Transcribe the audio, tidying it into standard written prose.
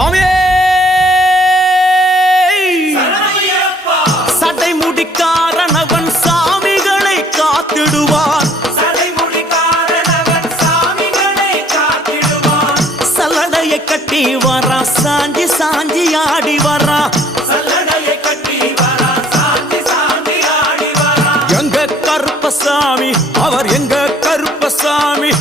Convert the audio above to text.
சுவாமியே சடை முடிக்காரனவன் சாமிகளை காத்திடுவான். சல்லடையை கட்டி வரா சாஞ்சி சாஞ்சி ஆடி வரா. எங்க கருப்பசாமி அவர் எங்க கருப்பசாமி